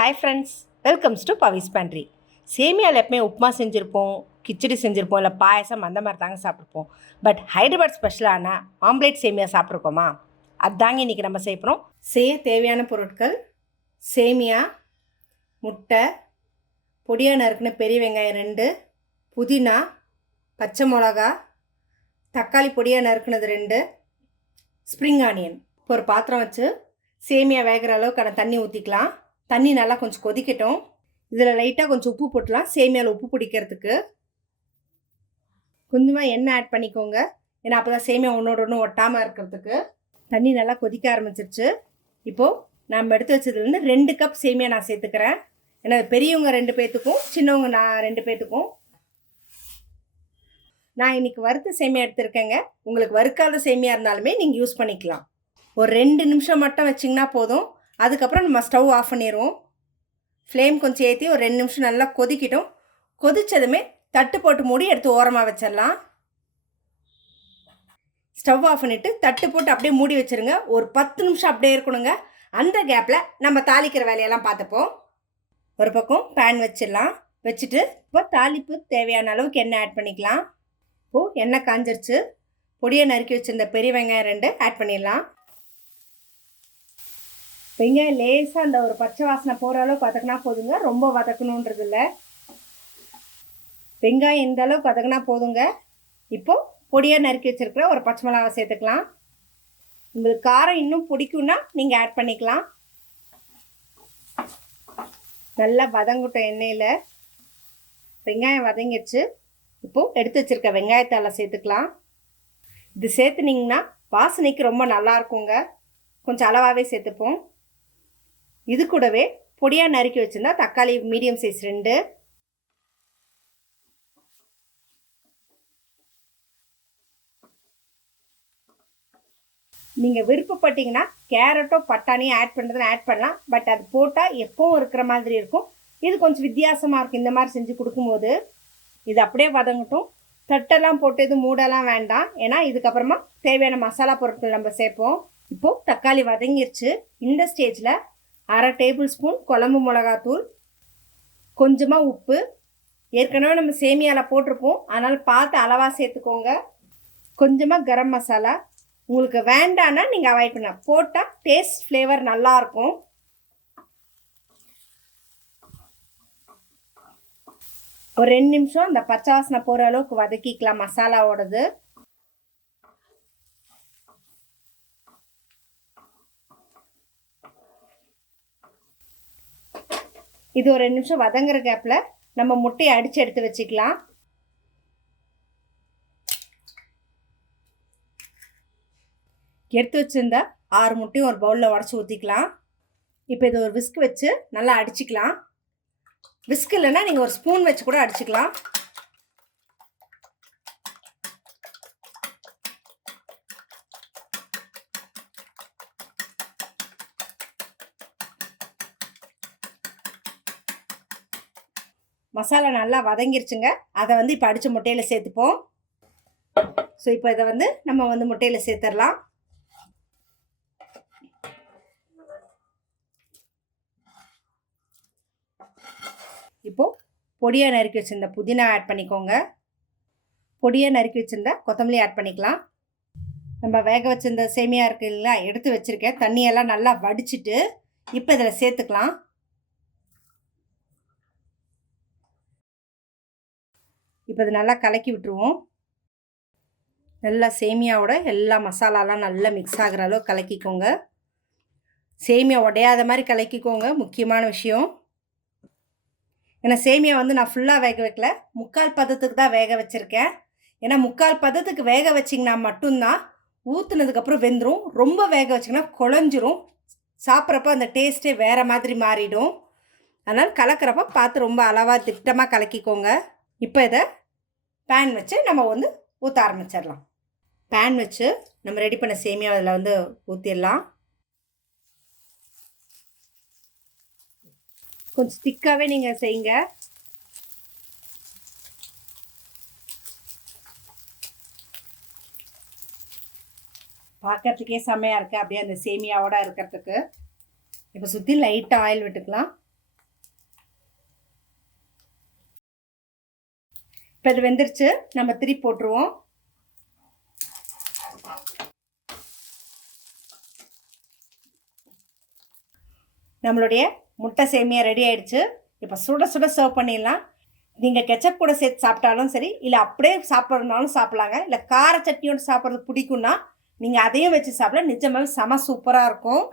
Hi friends welcomes to Pavi's pantry சேமியாவில் எப்பவுமே உப்புமா செஞ்சுருப்போம் கிச்சடி செஞ்சுருப்போம் இல்லை பாயசம் அந்த மாதிரி தாங்க சாப்பிட்ருப்போம் பட் ஹைதராபாத் ஸ்பெஷலான ஆம்லேட் சேமியா சாப்பிட்ருக்கோமா அதாங்க இன்றைக்கி நம்ம செய்ய செய்ய தேவையான பொருட்கள் சேமியா முட்டை பொடியாக நறுக்குன பெரிய வெங்காயம் ரெண்டு புதினா பச்சை மிளகா தக்காளி பொடியாக நறுக்குனது ரெண்டு ஸ்ப்ரிங் ஆனியன் இப்போ ஒரு பாத்திரம் வச்சு சேமியா வேகிற அளவுக்கான தண்ணி ஊற்றிக்கலாம் தண்ணி நல்லா கொஞ்சம் கொதிக்கட்டும். இதில் லைட்டாக கொஞ்சம் உப்பு போட்டலாம். சேமியாவில் உப்பு பிடிக்கிறதுக்கு. கொஞ்சமாக எண்ணெய் ஆட் பண்ணிக்கோங்க. ஏன்னா அப்போ தான் சேமியா ஒன்றோட ஒன்று ஒட்டாமல் இருக்கிறதுக்கு. தண்ணி நல்லா கொதிக்க ஆரம்பிச்சிருச்சு. இப்போது நம்ம எடுத்து வச்சதுலேருந்து ரெண்டு கப் சேமியா நான் சேர்த்துக்கிறேன். ஏன்னா பெரியவங்க ரெண்டு பேர்த்துக்கும் சின்னவங்க நான் ரெண்டு பேர்த்துக்கும் நான் இன்னைக்கு வறுத்த சேமியா எடுத்திருக்கேங்க. உங்களுக்கு வறுக்காத சேமியா இருந்தாலுமே நீங்கள் யூஸ் பண்ணிக்கலாம். ஒரு ரெண்டு நிமிஷம் மட்டும் வச்சிங்கன்னா போதும். அதுக்கப்புறம் நம்ம ஸ்டவ் ஆஃப் பண்ணிடுவோம் ஃப்ளேம் கொஞ்சம் ஏற்றி ஒரு ரெண்டு நிமிஷம் நல்லா கொதிக்கிட்டோம். கொதித்ததுமே தட்டு போட்டு மூடி எடுத்து ஓரமாக வச்சிடலாம். ஸ்டவ் ஆஃப் பண்ணிவிட்டு தட்டு போட்டு அப்படியே மூடி வச்சுருங்க. ஒரு பத்து நிமிஷம் அப்படியே இருக்கணுங்க. அந்த கேப்பில் நம்ம தாளிக்கிற வேலையெல்லாம் பார்த்துப்போம். ஒரு பக்கம் பேன் வச்சிடலாம். வச்சுட்டு இப்போ தாளிப்பு தேவையான அளவுக்கு எண்ணெய் ஆட் பண்ணிக்கலாம். இப்போது எண்ணெய் காஞ்சிருச்சு. பொடியை நறுக்கி வச்சிருந்த பெரிய வெங்காயம் ரெண்டு ஆட் பண்ணிடலாம். வெங்காயம் லேசாக அந்த ஒரு பச்சை வாசனை போகிற அளவுக்கு வதக்கினா போதுங்க. ரொம்ப வதக்கணுன்றது இல்லை வெங்காயம் இந்த அளவுக்கு வதக்கினா போதுங்க. இப்போது பொடியாக நறுக்கி வச்சுருக்கிற ஒரு பச்சை மிளகா சேர்த்துக்கலாம். உங்களுக்கு காரம் இன்னும் பிடிக்கும்னா நீங்கள் ஆட் பண்ணிக்கலாம். நல்லா வதங்கட்டும் எண்ணெயில். வெங்காயம் வதங்கிடுச்சு. இப்போது எடுத்து வச்சுருக்க வெங்காயத்தால் சேர்த்துக்கலாம். இது சேர்த்துனிங்கன்னா வாசனைக்கு ரொம்ப நல்லா இருக்குங்க. கொஞ்சம் அளவாகவே சேர்த்துப்போம். இது கூடவே பொடியாக நறுக்கி வச்சுருந்தா தக்காளி மீடியம் சைஸ் ரெண்டு. நீங்கள் விருப்பப்பட்டீங்கன்னா கேரட்டோ பட்டாணியும் ஆட் பண்ணுறதுன்னு ஆட் பண்ணலாம். பட் அது போட்டால் எப்பவும் இருக்கிற மாதிரி இருக்கும். இது கொஞ்சம் வித்தியாசமாக இருக்கும். இந்த மாதிரி செஞ்சு கொடுக்கும்போது இது அப்படியே வதங்கட்டும். தட்டெல்லாம் போட்டு எதுவும் மூடெல்லாம் வேண்டாம். ஏன்னா இதுக்கப்புறமா தேவையான மசாலா பொருட்கள் நம்ம சேர்ப்போம். இப்போது தக்காளி வதங்கிருச்சு. இந்த ஸ்டேஜில் அரை டேபிள் ஸ்பூன் குழம்பு மிளகாத்தூள் கொஞ்சமாக உப்பு. ஏற்கனவே நம்ம சேமியாவில் போட்டிருப்போம். அதனால் பார்த்து அளவாக சேர்த்துக்கோங்க. கொஞ்சமாக கரம் மசாலா. உங்களுக்கு வேண்டான்னா நீங்கள் அவாய்ட் பண்ண போட்டால் டேஸ்ட் ஃப்ளேவர் நல்லாயிருக்கும் ஒரு ரெண்டு நிமிஷம் இந்த பச்சை வாசனை போகிற அளவுக்கு வதக்கிக்கலாம் மசாலாவோடது. இது ஒரு ரெண்டு நிமிஷம் வதங்குற கேப்பில் நம்ம முட்டையை அடித்து எடுத்து வச்சுக்கலாம். எடுத்து வச்சுருந்தா ஆறு முட்டையும் ஒரு பவுலில் உடச்சி ஊற்றிக்கலாம் இப்போ இது ஒரு விஸ்க் வச்சு நல்லா அடிச்சுக்கலாம். விஸ்க் இல்லைன்னா நீங்கள் ஒரு ஸ்பூன் வச்சு கூட அடிச்சுக்கலாம். மசாலா நல்லா வதங்கிருச்சுங்க. அதை வந்து இப்போ அடித்த முட்டையில் சேர்த்துப்போம். ஸோ இப்போ இதை வந்து நம்ம வந்து முட்டையில் சேர்த்துடலாம் இப்போது பொடியாக நறுக்கி வச்சுருந்த புதினா ஆட் பண்ணிக்கோங்க. பொடியாக நறுக்கி வச்சுருந்த கொத்தமல்லி ஆட் பண்ணிக்கலாம். நம்ம வேக வச்சுருந்த சேமியா இருக்கு எடுத்து வச்சுருக்கேன். தண்ணியெல்லாம் நல்லா வடிச்சிட்டு இப்போ இதில் சேர்த்துக்கலாம். இப்போ இது நல்லா கலக்கி விட்டுருவோம். நல்லா சேமியாவோட எல்லா மசாலாலாம் நல்லா மிக்ஸ் ஆகிற அளவு கலக்கிக்கோங்க. சேமியா உடையாத மாதிரி கலக்கிக்கோங்க முக்கியமான விஷயம். ஏன்னா சேமியா வந்து நான் ஃபுல்லாக வேக வைக்கல. முக்கால் பதத்துக்கு தான் வேக வச்சுருக்கேன். ஏன்னா முக்கால் பதத்துக்கு வேக வச்சிங்கன்னா மட்டும்தான் ஊற்றுனதுக்கப்புறம் வெந்துடும் ரொம்ப வேக வச்சிங்கன்னா குழஞ்சிரும். சாப்பிட்றப்ப அந்த டேஸ்ட்டே வேறு மாதிரி மாறிடும். அதனால் கலக்கிறப்ப பார்த்து ரொம்ப அளவாக திட்டமாக கலக்கிக்கோங்க. இப்போ இதை பேன் வச்சு நம்ம வந்து ஊற்ற ஆரம்பிச்சிடலாம். பேன் வச்சு நம்ம ரெடி பண்ண சேமியா அதில் வந்து ஊற்றிடலாம் கொஞ்சம் திக்காகவே நீங்கள் செய்யுங்க. பார்க்கறதுக்கே செம்மையாக இருக்குது அப்படியே அந்த சேமியாவோட இருக்கிறதுக்கு. இப்போ சுற்றி லைட்டாக ஆயில் விட்டுக்கலாம். இப்போ இது வெந்துருச்சு. நம்ம திருப்பி போட்டுருவோம். நம்மளுடைய முட்டை சேமியா ரெடி ஆயிடுச்சு. இப்போ சுட சுட சர்வ் பண்ணிடலாம். நீங்கள் கெச்சப் கூட சேர்த்து சாப்பிட்டாலும் சரி இல்லை அப்படியே சாப்பிட்றதுனாலும் சாப்பிட்லாங்க. இல்லை கார சட்னியோடு சாப்பிட்றது பிடிக்கும்னா நீங்கள் அதையும் வச்சு சாப்பிட நிஜமாவே செம சூப்பராக இருக்கும்.